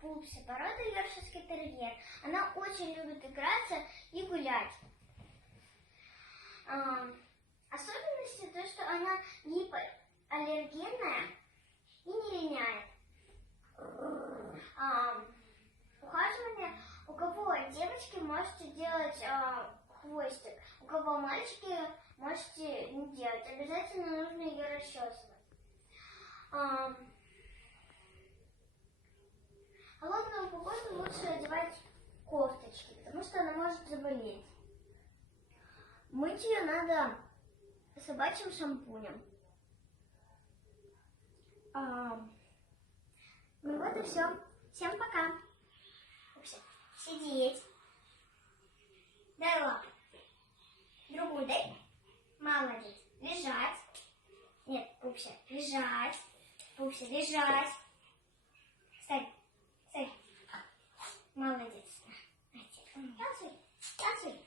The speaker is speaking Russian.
Пупси, порода йоркширский терьер. Она очень любит играться и гулять. Особенности то, что она гипоаллергенная и не линяет. Ухаживание, у кого девочки, можете делать хвостик, у кого мальчики, можете не делать. Обязательно нужно ее расчесывать. В холодную погоду лучше одевать кофточки, потому что она может заболеть. Мыть ее надо собачьим шампунем. Ну вот и все. Всем пока. Сидеть. Дай лапу. Другую дай. Молодец. Лежать. Нет, Пупся, лежать. Пупся, лежать. Стой. Стой. Молодец. Танцуй. Танцуй.